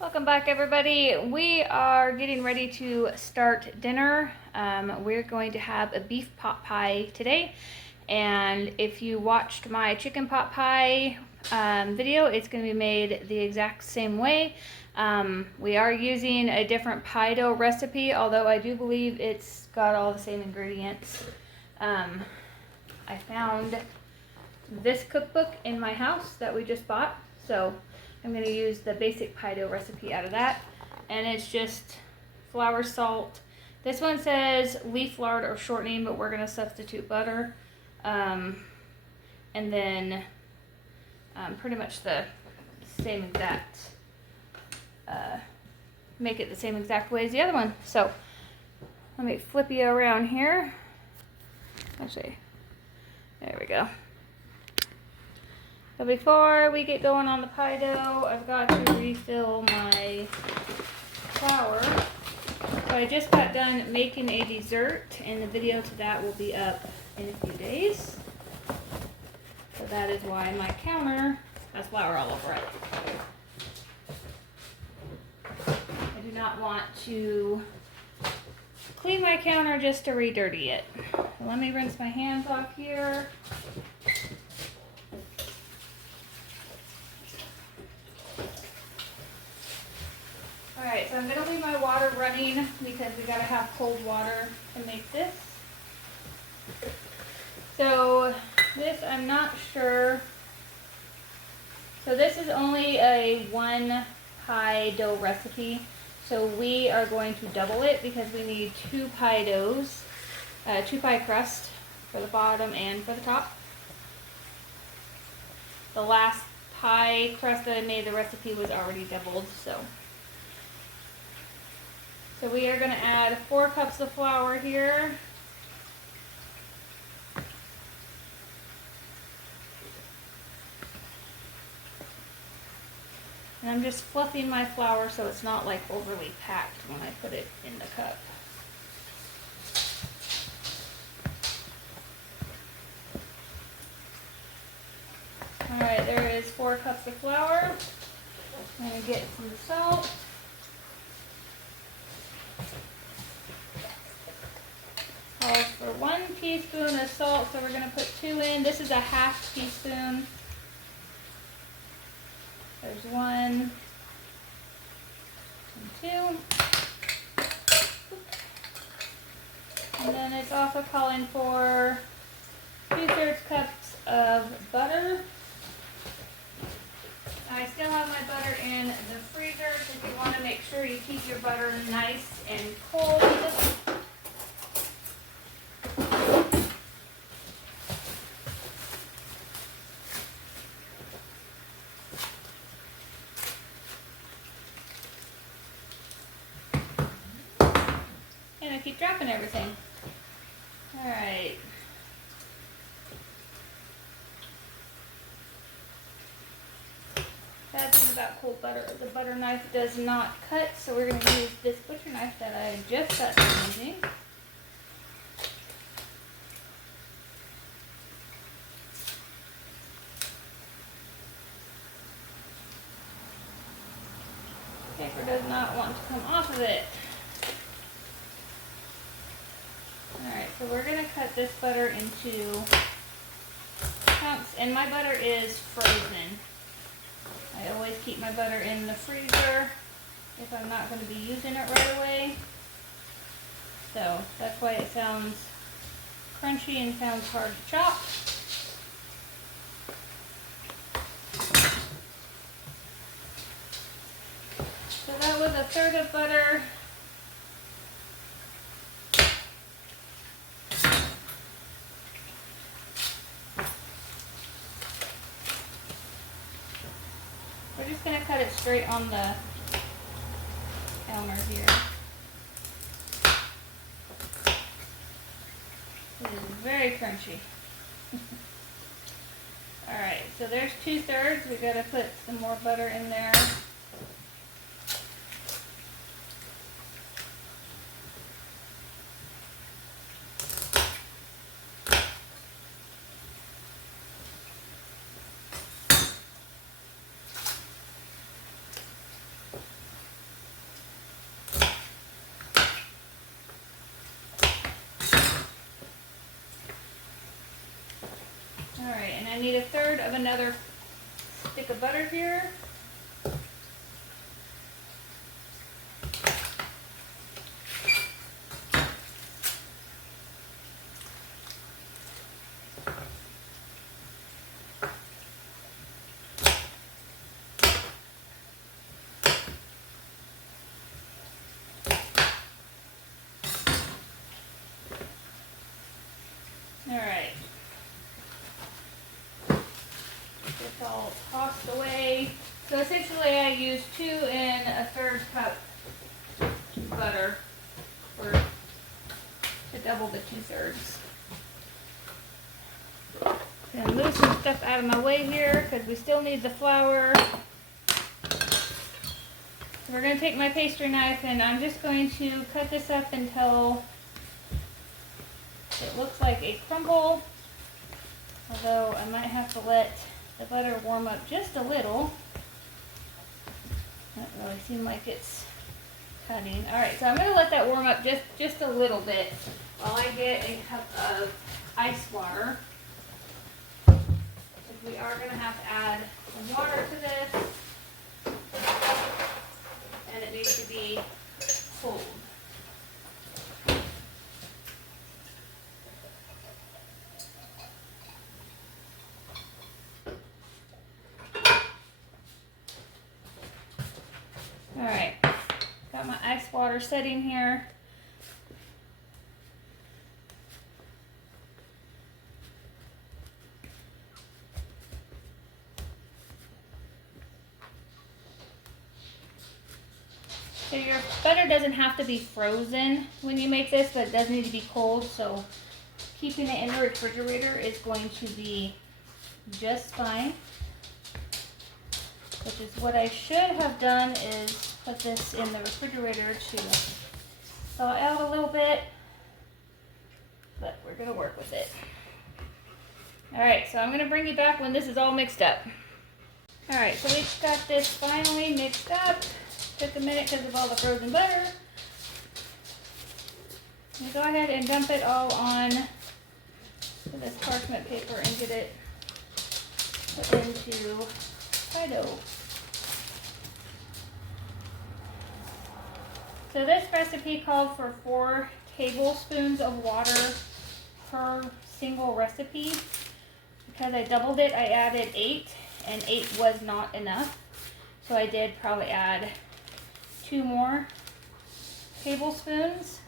Welcome back, everybody. We are getting ready to start dinner. We're going to have a beef pot pie today, and if you watched my chicken pot pie video, it's going to be made the exact same way. We are using a different pie dough recipe, although I do believe it's got all the same ingredients. I found this cookbook in my house that we just bought, so I'm going to use the basic pie dough recipe out of that, and it's just flour, salt. This one says leaf lard or shortening, but we're going to substitute butter, and then pretty much the same exact, make it the same exact way as the other one. So let me flip you around here. Actually, there we go. So before we get going on the pie dough, I've got to refill my flour. So I just got done making a dessert, and the video to that will be up in a few days. So that is why my counter has flour all over it. I do not want to clean my counter just to re-dirty it. So let me rinse my hands off here. Alright, so I'm going to leave my water running because we got to have cold water to make this. So this, I'm not sure. So this is only a one pie dough recipe. So we are going to double it because we need two pie doughs, two pie crust for the bottom and for the top. The last pie crust that I made, the recipe was already doubled, so we are going to add 4 cups of flour here. And I'm just fluffing my flour so it's not like overly packed when I put it in the cup. Alright, there is 4 cups of flour. I'm going to get some salt. Calls for 1 teaspoon of salt, so we're going to put 2 in. This is a half teaspoon. There's 1 and 2. And then it's also calling for 2/3 cups of butter. I still have my butter in the freezer, so if you want to make sure you keep your butter nice and cold. And I keep dropping everything. Alright. Bad thing about cold butter, the butter knife does not cut, so we're going to use this butcher knife that I just got done using. Paper does not want to come off of it. Alright, so we're going to cut this butter into chunks, and my butter is frozen. I always keep my butter in the freezer if I'm not going to be using it right away. So that's why it sounds crunchy and sounds hard to chop. So that was 1/3 of butter. We're just going to cut it straight on the counter here. It is very crunchy. Alright, so there's 2/3. We got to put some more butter in there. I need 1/3 of another stick of butter here. Alright. Get this all tossed away. So essentially I use 2 1/3 cup butter to double the 2/3. Gonna move some stuff out of my way here because we still need the flour. So we're going to take my pastry knife and I'm just going to cut this up until it looks like a crumble. Although I might have to let the butter warm up just a little. Doesn't really seem like it's cutting. Alright, so I'm going to let that warm up just a little bit while I get a cup of ice water. We are going to have to add some water to this, and it needs to be cold. Alright, got my ice water setting here. So your butter doesn't have to be frozen when you make this, but it does need to be cold, so keeping it in the refrigerator is going to be just fine. Which is what I should have done, is put this in the refrigerator to thaw out a little bit, but we're going to work with it. Alright, so I'm going to bring you back when this is all mixed up. Alright, so we've got this finally mixed up. Took a minute because of all the frozen butter. You go ahead and dump it all on to this parchment paper and get it put into pie dough. So this recipe called for 4 tablespoons of water per single recipe. Because I doubled it, I added 8, and 8 was not enough. So I did probably add 2 more tablespoons.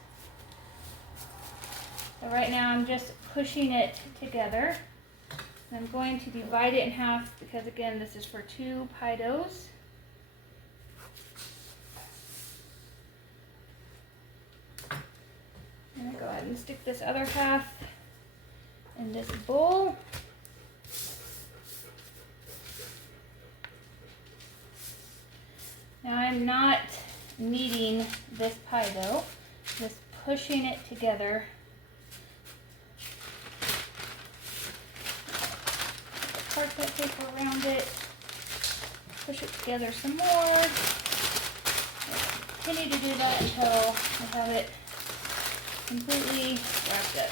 So right now I'm just pushing it together. I'm going to divide it in half because again this is for 2 pie doughs. I'm going to go ahead and stick this other half in this bowl. Now I'm not kneading this pie dough, just pushing it together. Put parchment paper around it, push it together some more. Continue to do that until I have it completely wrapped up.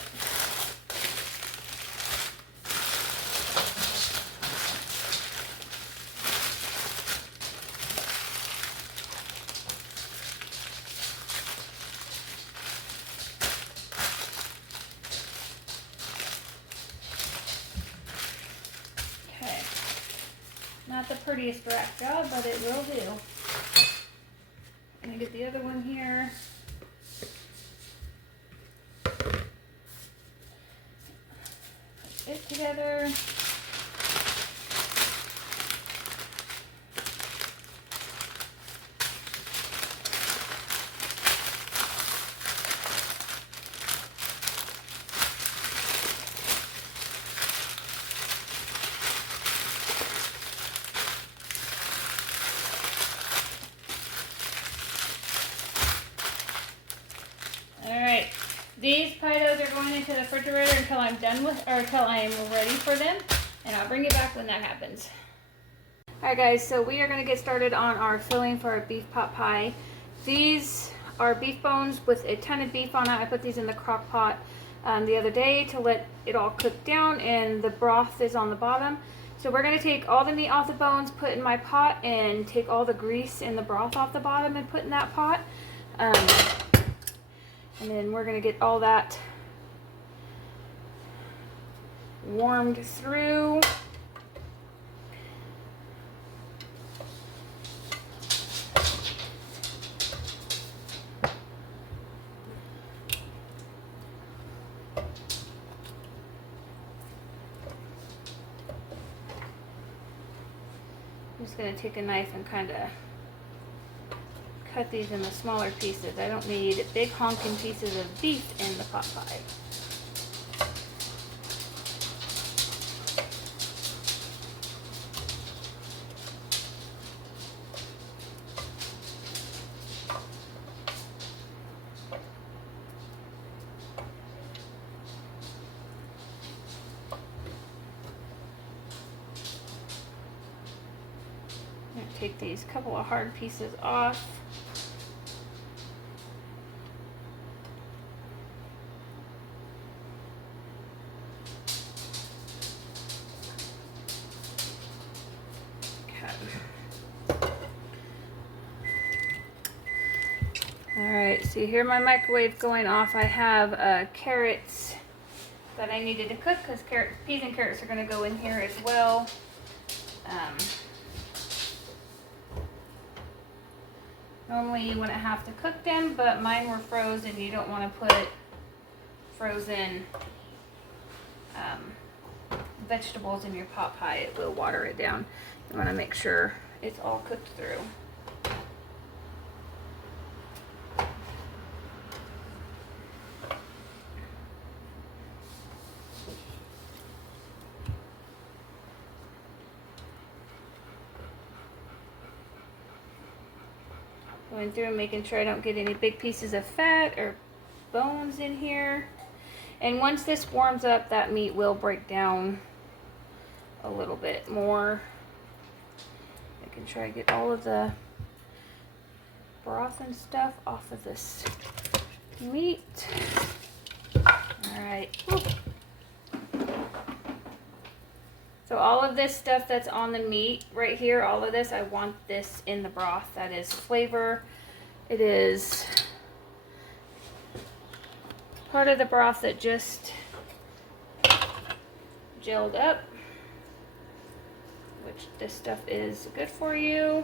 Not the prettiest wrap job, but it will do. I'm going to get the other one here. Put it together. These pie doughs are going into the refrigerator until I'm done with, or until I am ready for them, and I'll bring you back when that happens. Alright guys, so we are going to get started on our filling for our beef pot pie. These are beef bones with a ton of beef on it. I put these in the crock pot the other day to let it all cook down, and the broth is on the bottom. So we're going to take all the meat off the bones, put in my pot, and take all the grease and the broth off the bottom and put in that pot. And then we're going to get all that warmed through. I'm just going to take a knife and kind of cut these into smaller pieces. I don't need big honking pieces of beef in the pot pie. I'm going to take these couple of hard pieces off. Alright, so you hear my microwave going off. I have carrots that I needed to cook because peas and carrots are going to go in here as well. Normally you wouldn't have to cook them, but mine were frozen. You don't want to put frozen vegetables in your pot pie. It will water it down. You want to make sure it's all cooked through. Going through and making sure I don't get any big pieces of fat or bones in here. And once this warms up, that meat will break down a little bit more. Making sure I get all of the broth and stuff off of this meat. Alright. So all of this stuff that's on the meat right here, all of this, I want this in the broth. That is flavor. It is part of the broth that just gelled up, which this stuff is good for you.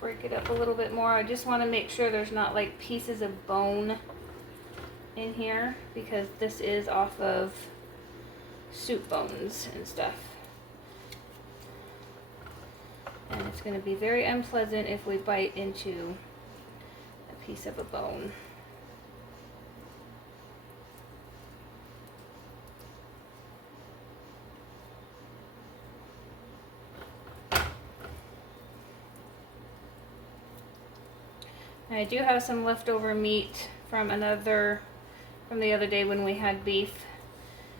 Break it up a little bit more. I just want to make sure there's not like pieces of bone in here because this is off of soup bones and stuff. And it's going to be very unpleasant if we bite into a piece of a bone. I do have some leftover meat from the other day when we had beef,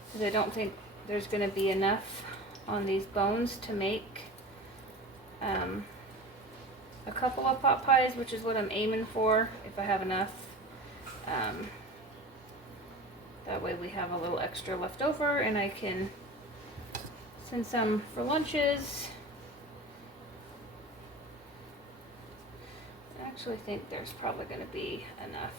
because I don't think there's going to be enough on these bones to make a couple of pot pies, which is what I'm aiming for if I have enough. That way we have a little extra left over and I can send some for lunches. I actually think there's probably going to be enough.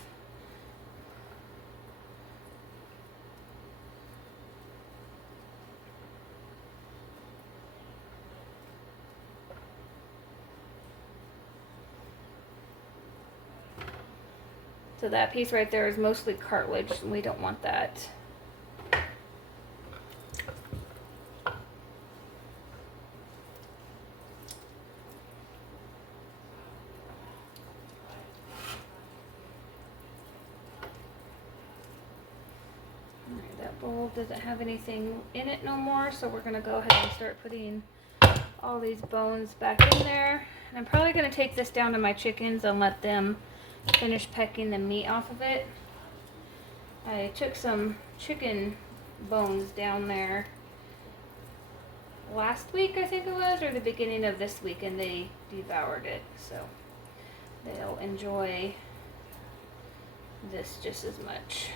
So that piece right there is mostly cartilage, and we don't want that. Alright, that bowl doesn't have anything in it no more, so we're going to go ahead and start putting all these bones back in there. And I'm probably going to take this down to my chickens and let them finish pecking the meat off of it. I took some chicken bones down there last week, I think it was, or the beginning of this week, and they devoured it. So they'll enjoy this just as much.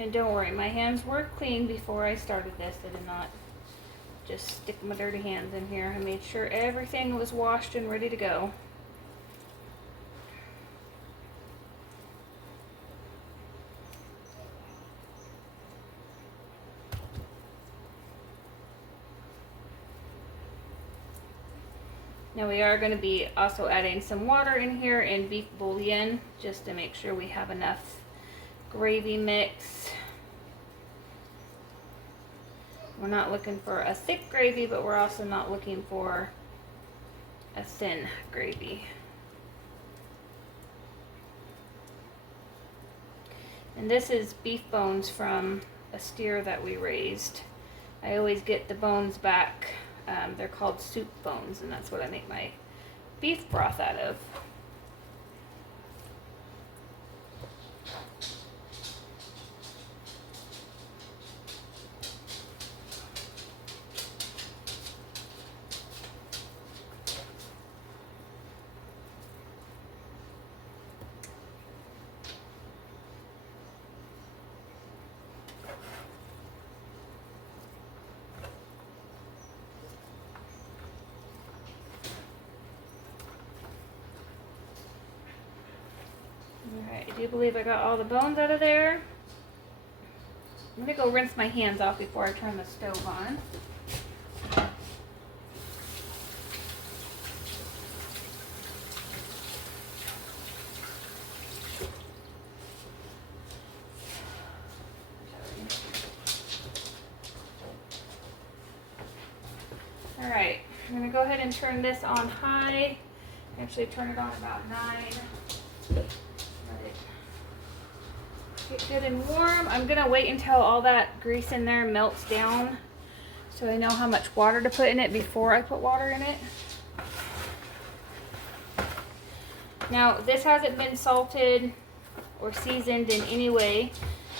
And don't worry, my hands were clean before I started this. I did not just stick my dirty hands in here. I made sure everything was washed and ready to go. Now we are going to be also adding some water in here and beef bouillon just to make sure we have enough gravy mix. We're not looking for a thick gravy, but we're also not looking for a thin gravy. And this is beef bones from a steer that we raised. I always get the bones back. They're called soup bones, and that's what I make my beef broth out of. Alright, I do believe I got all the bones out of there. I'm going to go rinse my hands off before I turn the stove on. Alright, I'm going to go ahead and turn this on high. Actually turn it on about 9. Get good and warm. I'm gonna wait until all that grease in there melts down so I know how much water to put in it before I put water in it. Now this hasn't been salted or seasoned in any way,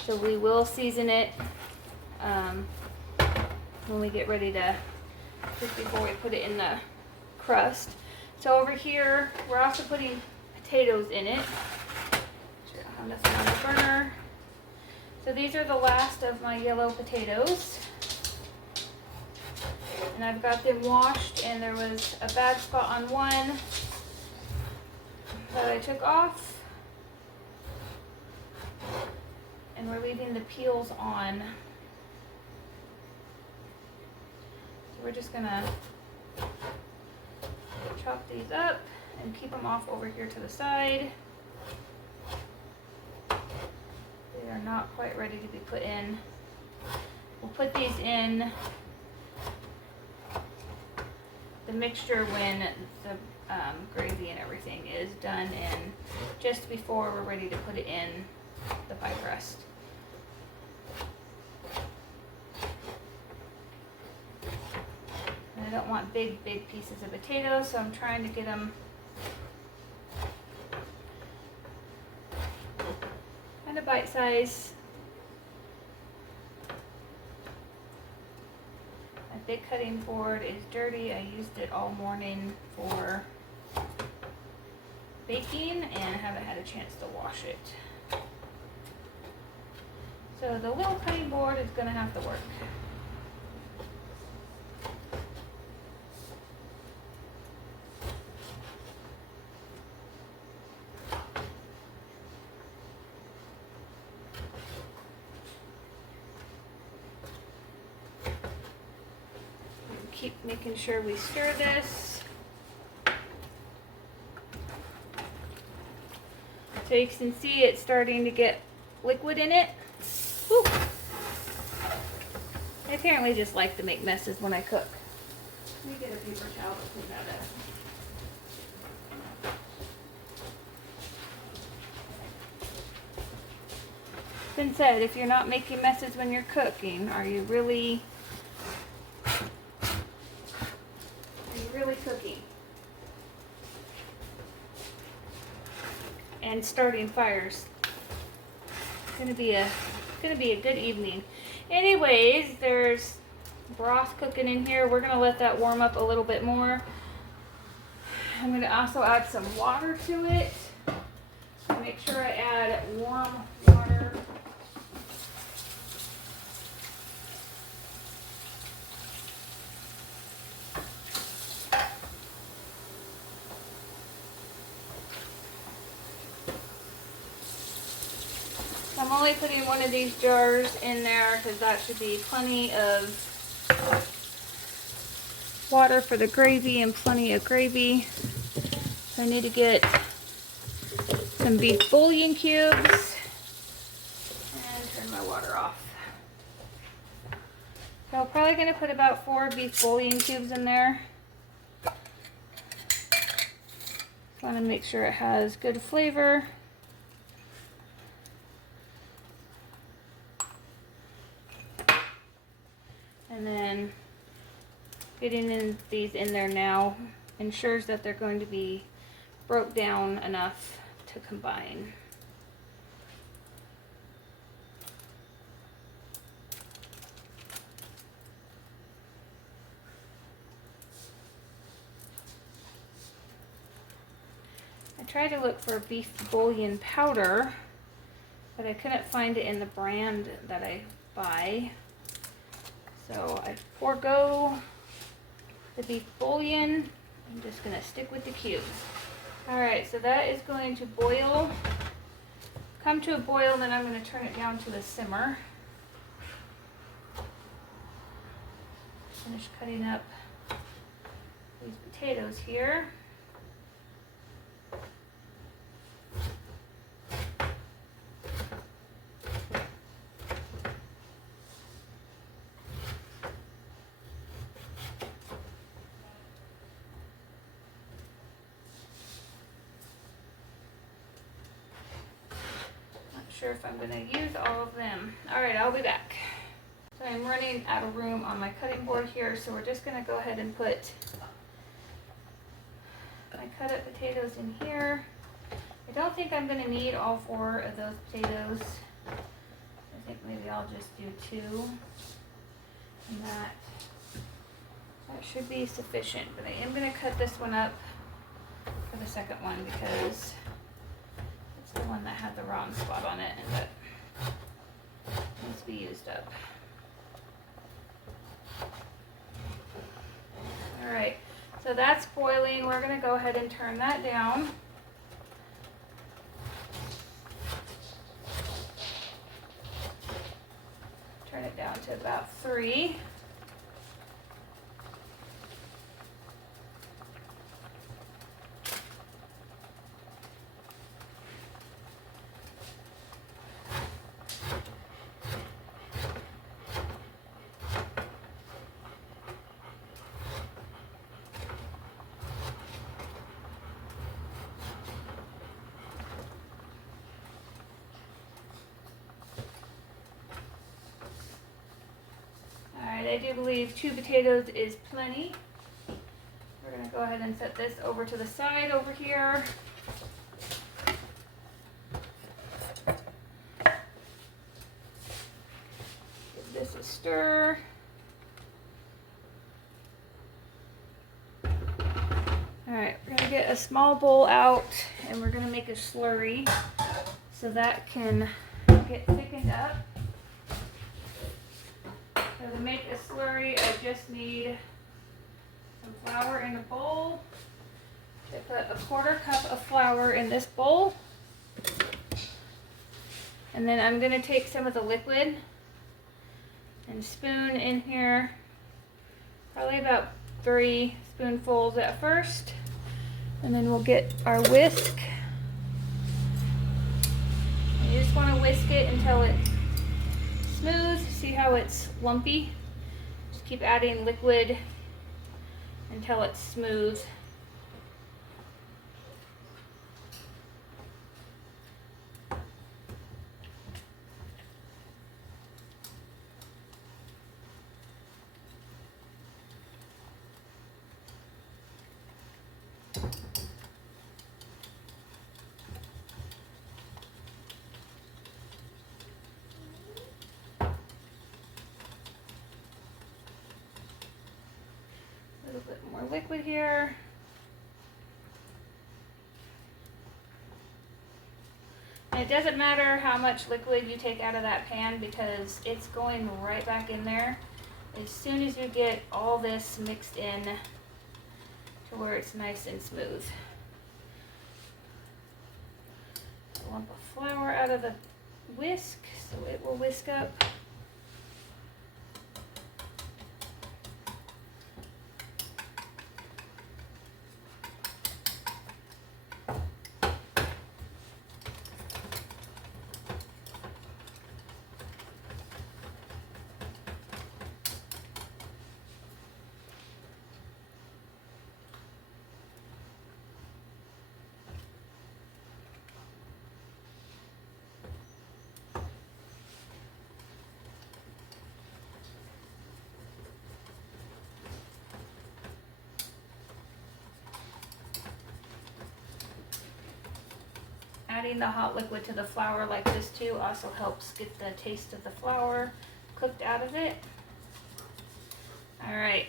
so we will season it when we get ready to, just before we put it in the crust. So over here we're also putting potatoes in it. On this on the burner. So these are the last of my yellow potatoes, and I've got them washed, and there was a bad spot on one that I took off, and we're leaving the peels on. So we're just gonna chop these up and keep them off over here to the side. They are not quite ready to be put in. We'll put these in the mixture when the gravy and everything is done, and just before we're ready to put it in the pie crust. And I don't want big pieces of potatoes, so I'm trying to get them kind of bite size. My big cutting board is dirty. I used it all morning for baking and haven't had a chance to wash it. So the little cutting board is going to have to work. Keep making sure we stir this. So you can see it's starting to get liquid in it. Woo. I apparently just like to make messes when I cook. Let me get a paper towel to clean that up. It's been said, if you're not making messes when you're cooking, are you really and starting fires. It's gonna be a good evening. Anyways, there's broth cooking in here. We're gonna let that warm up a little bit more. I'm gonna also add some water to it. Make sure I add warm water. I'm only putting one of these jars in there because that should be plenty of water for the gravy and plenty of gravy. So I need to get some beef bouillon cubes and turn my water off. So I'm probably going to put about 4 beef bouillon cubes in there. Want to make sure it has good flavor. And then getting these in there now ensures that they're going to be broke down enough to combine. I tried to look for beef bouillon powder, but I couldn't find it in the brand that I buy. So I forego the beef bouillon. I'm just gonna stick with the cubes. All right, so that is going to boil. Come to a boil, then I'm gonna turn it down to a simmer. Finish cutting up these potatoes here. Sure if I'm going to use all of them. All right, I'll be back. So I'm running out of room on my cutting board here, so we're just going to go ahead and put my cut up potatoes in here. I don't think I'm going to need all 4 of those potatoes. I think maybe I'll just do 2. And that should be sufficient, but I am going to cut this one up for the second one because the one that had the wrong spot on it and that needs to be used up. Alright, so that's boiling. We're going to go ahead and turn that down. Turn it down to about 3. I do believe 2 potatoes is plenty. We're going to go ahead and set this over to the side over here. Give this a stir. Alright, we're going to get a small bowl out and we're going to make a slurry so that can get thickened up. So to make a slurry, I just need some flour in a bowl. I put a 1/4 cup of flour in this bowl. And then I'm going to take some of the liquid and spoon in here, probably about 3 spoonfuls at first. And then we'll get our whisk. You just want to whisk it until it's smooth. See how it's lumpy? Just keep adding liquid until it's smooth. more liquid here. And it doesn't matter how much liquid you take out of that pan because it's going right back in there as soon as you get all this mixed in to where it's nice and smooth. A lump of flour out of the whisk so it will whisk up. Adding the hot liquid to the flour like this too also helps get the taste of the flour cooked out of it. All right,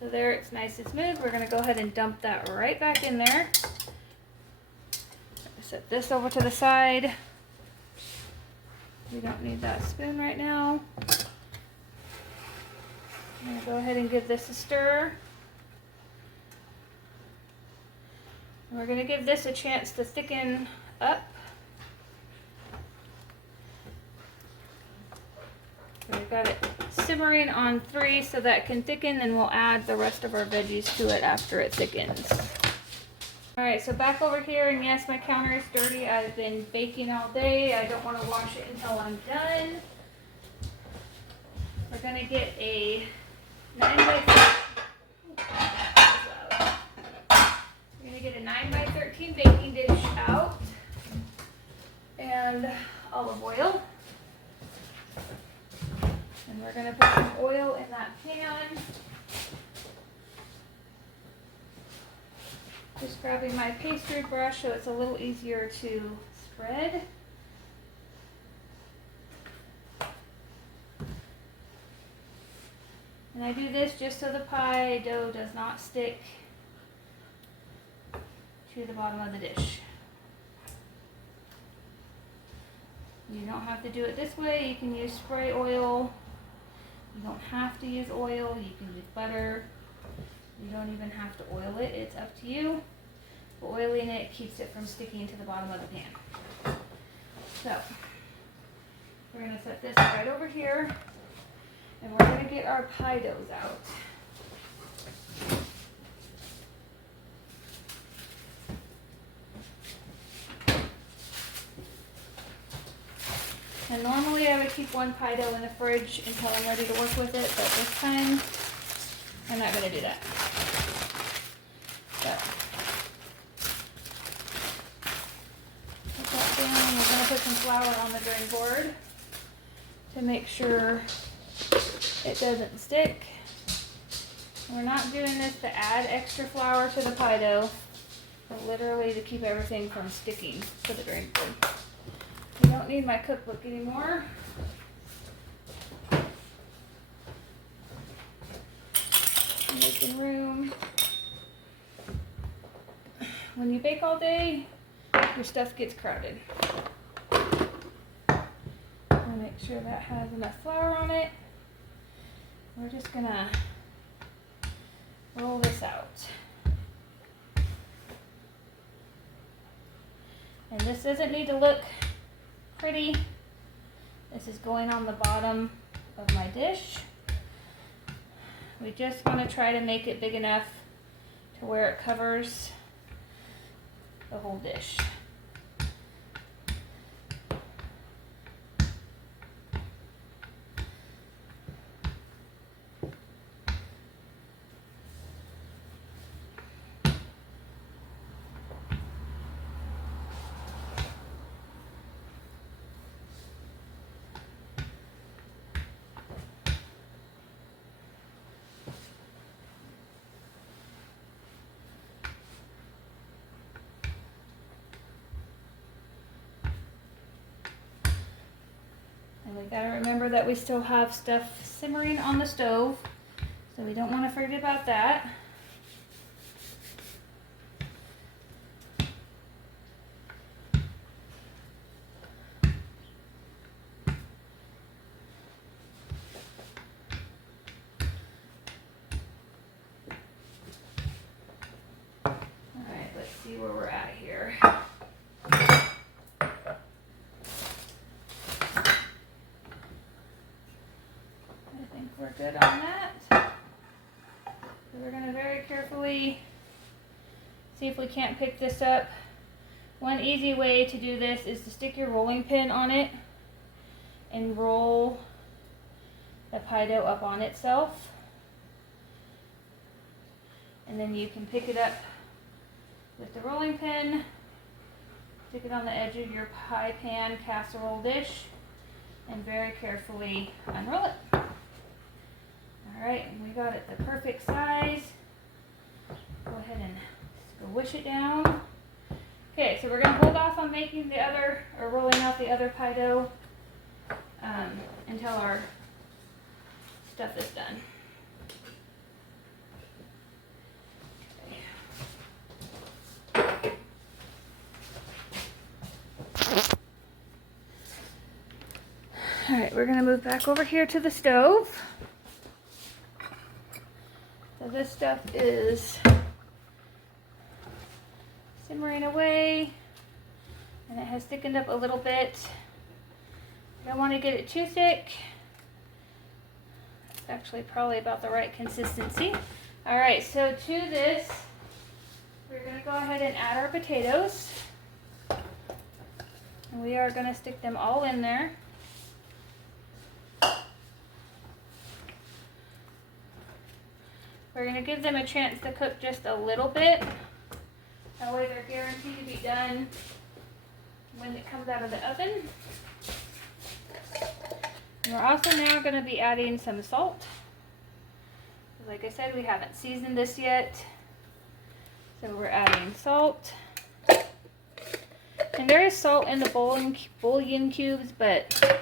so there it's nice and smooth. We're gonna go ahead and dump that right back in there. Set this over to the side. We don't need that spoon right now. I'm gonna go ahead and give this a stir. And we're gonna give this a chance to thicken up. We've got it simmering on 3 so that can thicken, and we'll add the rest of our veggies to it after it thickens. Alright, so back over here, and yes, my counter is dirty. I've been baking all day. I don't want to wash it until I'm done. We're going to get a 9 by 13 baking dish out and olive oil. And we're going to put some oil in that pan. Just grabbing my pastry brush so it's a little easier to spread. And I do this just so the pie dough does not stick to the bottom of the dish. You don't have to do it this way. You can use spray oil. You don't have to use oil. You can use butter. You don't even have to oil it. It's up to you. But oiling it keeps it from sticking to the bottom of the pan. So we're going to set this right over here. And we're going to get our pie doughs out. And normally I would keep one pie dough in the fridge until I'm ready to work with it, but this time I'm not going to do that. So, put that down. We're going to put some flour on the drain board to make sure it doesn't stick. We're not doing this to add extra flour to the pie dough, but literally to keep everything from sticking to the drain board. I don't need my cookbook anymore. Making room. When you bake all day, your stuff gets crowded. I'll make sure that has enough flour on it. We're just gonna roll this out. And this doesn't need to look pretty. This is going on the bottom of my dish. We just want to try to make it big enough to where it covers the whole dish. And we gotta remember that we still have stuff simmering on the stove, so we don't want to forget about that. where we're at here. I think we're good on that. So we're going to very carefully see if we can't pick this up. One easy way to do this is to stick your rolling pin on it and roll the pie dough up on itself. And then you can pick it up with the rolling pin, stick it on the edge of your pie pan casserole dish, and very carefully unroll it. Alright, and we got it the perfect size. Go ahead and squish it down. Okay, so we're going to hold off on making the other, or rolling out the other pie dough until our stuff is done. Alright, we're going to move back over here to the stove. So this stuff is simmering away, and it has thickened up a little bit. I don't want to get it too thick. It's actually probably about the right consistency. Alright, so to this, we're going to go ahead and add our potatoes. And we are going to stick them all in there. We're going to give them a chance to cook just a little bit. That way they're guaranteed to be done when it comes out of the oven. And we're also now going to be adding some salt. Like I said, we haven't seasoned this yet. So we're adding salt. And there is salt in the bouillon cubes, but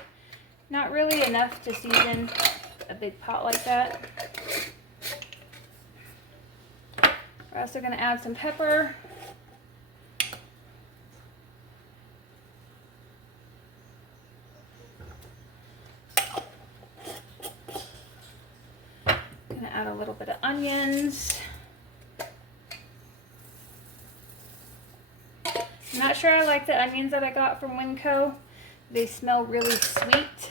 not really enough to season a big pot like that. We're also going to add some pepper. Going to add a little bit of onions. I'm not sure I like the onions that I got from Winco. They smell really sweet,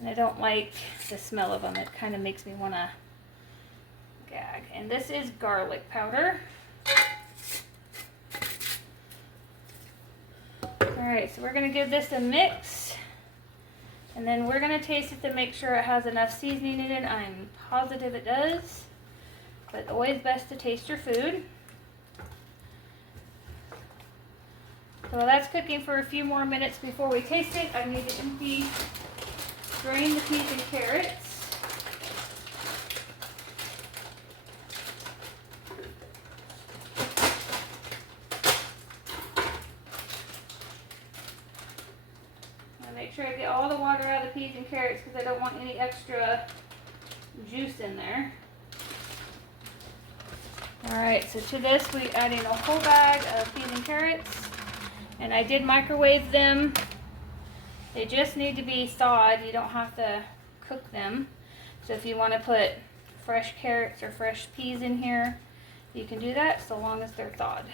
and I don't like the smell of them. It kind of makes me want to gag. And this is garlic powder. Alright, so we're going to give this a mix, and then we're going to taste it to make sure it has enough seasoning in it. I'm positive it does, but always best to taste your food. So while that's cooking for a few more minutes before we taste it, I need to drain the peas and carrots. Make sure I get all the water out of the peas and carrots because I don't want any extra juice in there. Alright, so to this we're adding a whole bag of peas and carrots. And I did microwave them. They just need to be thawed. You don't have to cook them. So if you want to put fresh carrots or fresh peas in here, you can do that so long as they're thawed.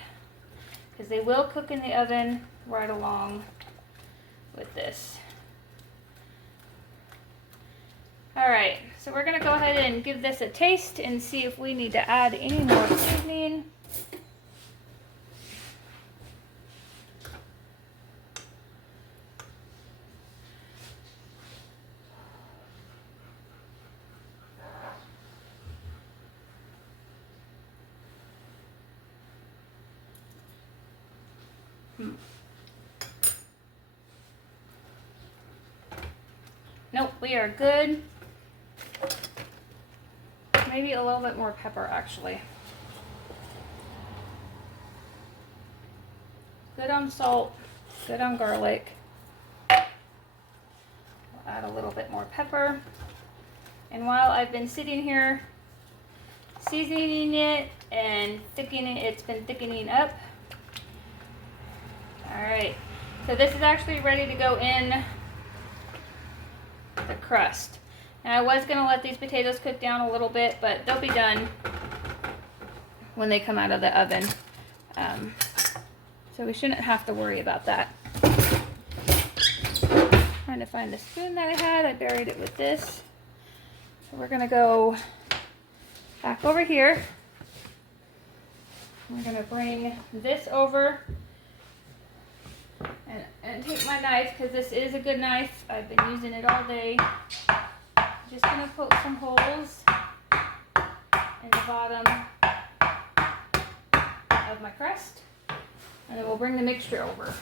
Because they will cook in the oven right along with this. Alright, so we're going to go ahead and give this a taste and see if we need to add any more seasoning. Nope, we are good. Maybe a little bit more pepper, actually. Good on salt, good on garlic. We'll add a little bit more pepper. And while I've been sitting here seasoning it and thickening it, it's been thickening up. Alright, so this is actually ready to go in the crust. Now I was going to let these potatoes cook down a little bit, but they'll be done when they come out of the oven. So we shouldn't have to worry about that. Trying to find the spoon that I had. I buried it with this. So we're gonna go back over here. We're gonna bring this over and take my knife, because this is a good knife. I've been using it all day. Just gonna poke some holes in the bottom of my crust, and then we'll bring the mixture over.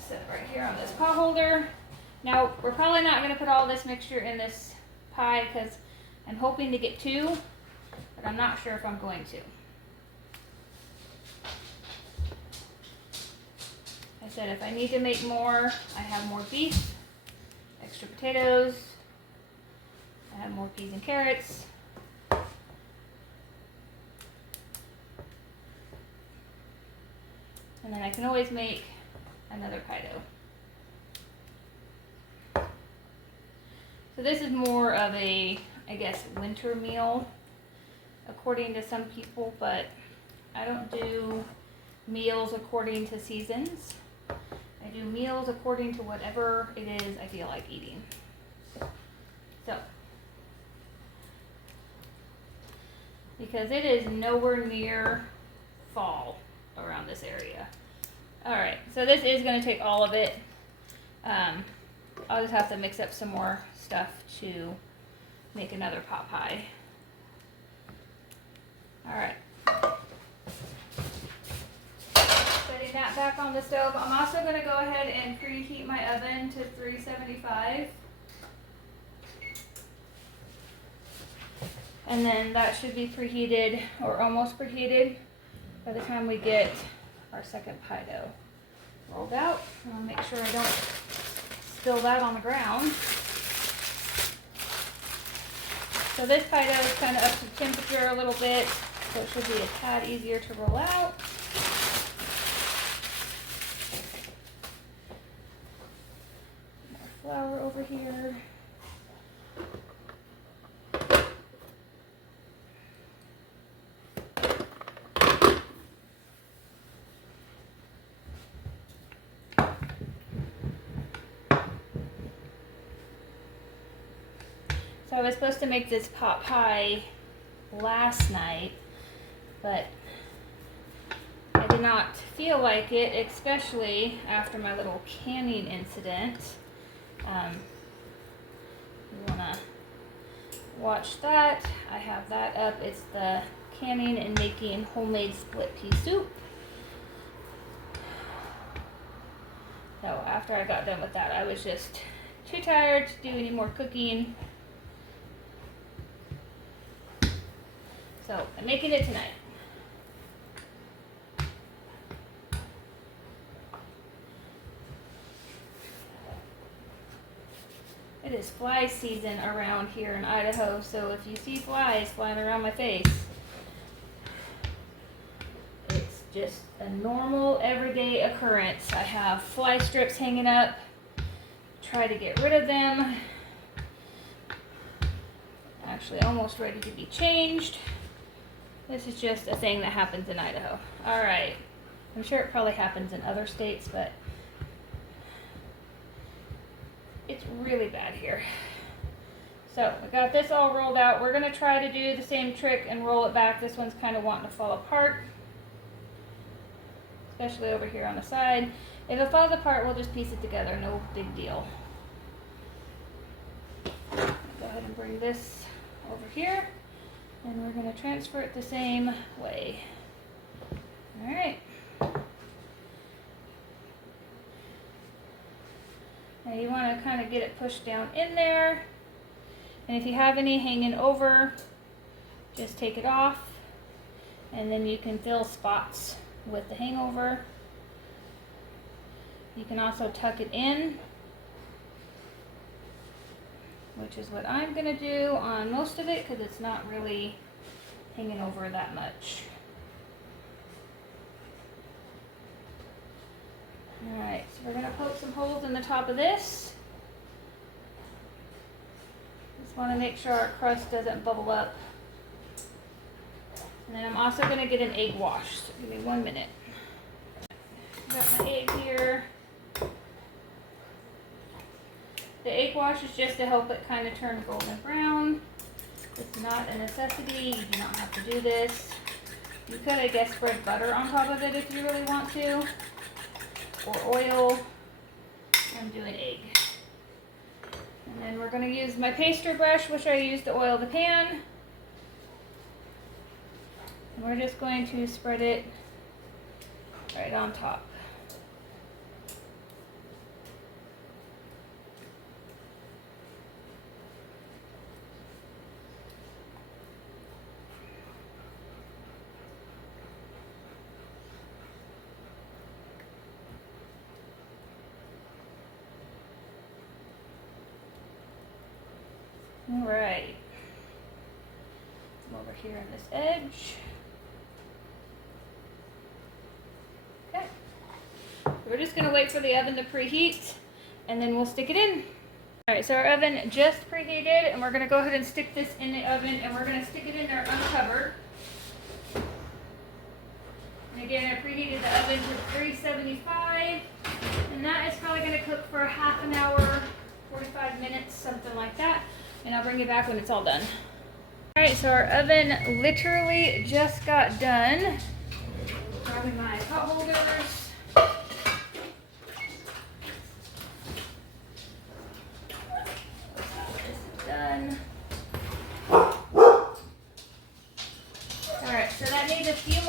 Set it right here on this pot holder. Now, we're probably not going to put all this mixture in this pie because I'm hoping to get 2, but I'm not sure if I'm going to. I said if I need to make more, I have more beef, extra potatoes, I have more peas and carrots. And then I can always make another pie dough. So this is more of a, I guess, winter meal, according to some people, but I don't do meals according to seasons. I do meals according to whatever it is I feel like eating. So, because it is nowhere near fall around this area. Alright, so this is going to take all of it. I'll just have to mix up some more stuff to make another pot pie. Alright. Setting that back on the stove. I'm also going to go ahead and preheat my oven to 375. And then that should be preheated, or almost preheated, by the time we get our second pie dough rolled out. I'll make sure I don't spill that on the ground. So this pie dough is kind of up to temperature a little bit, so it should be a tad easier to roll out. More flour over here. So I was supposed to make this pot pie last night, but I did not feel like it, especially after my little canning incident. You want to watch that. I have that up. It's the canning and making homemade split pea soup. So after I got done with that, I was just too tired to do any more cooking. So I'm making it tonight. It is fly season around here in Idaho, so if you see flies flying around my face, it's just a normal everyday occurrence. I have fly strips hanging up, try to get rid of them. Actually almost ready to be changed. This is just a thing that happens in Idaho. Alright, I'm sure it probably happens in other states, but it's really bad here. So, we got this all rolled out. We're going to try to do the same trick and roll it back. This one's kind of wanting to fall apart, especially over here on the side. If it falls apart, we'll just piece it together. No big deal. Go ahead and bring this over here. And we're going to transfer it the same way. Alright. Now you want to kind of get it pushed down in there. And if you have any hanging over, just take it off. And then you can fill spots with the hangover. You can also tuck it in, which is what I'm going to do on most of it because it's not really hanging over that much. Alright, so we're going to poke some holes in the top of this. Just want to make sure our crust doesn't bubble up And then I'm also gonna get an egg wash, so give me 1 minute. Got my egg here. The egg wash is just to help it kind of turn golden brown. It's not a necessity, you do not have to do this. You could, I guess, spread butter on top of it if you really want to, or oil. I'm doing egg. And then we're gonna use my pastry brush, which I used to oil the pan. And we're just going to spread it right on top. All right. Come over here on this edge. Okay. We're just gonna wait for the oven to preheat and then we'll stick it in. All right, so our oven just preheated and we're gonna go ahead and stick this in the oven and we're gonna stick it in there uncovered. And again, I preheated the oven to 375 and that is probably gonna cook for half an hour, 45 minutes, something like that. And I'll bring you back when it's all done. All right, so our oven literally just got done. Grabbing my pot holders. This is done. All right, so that needs a few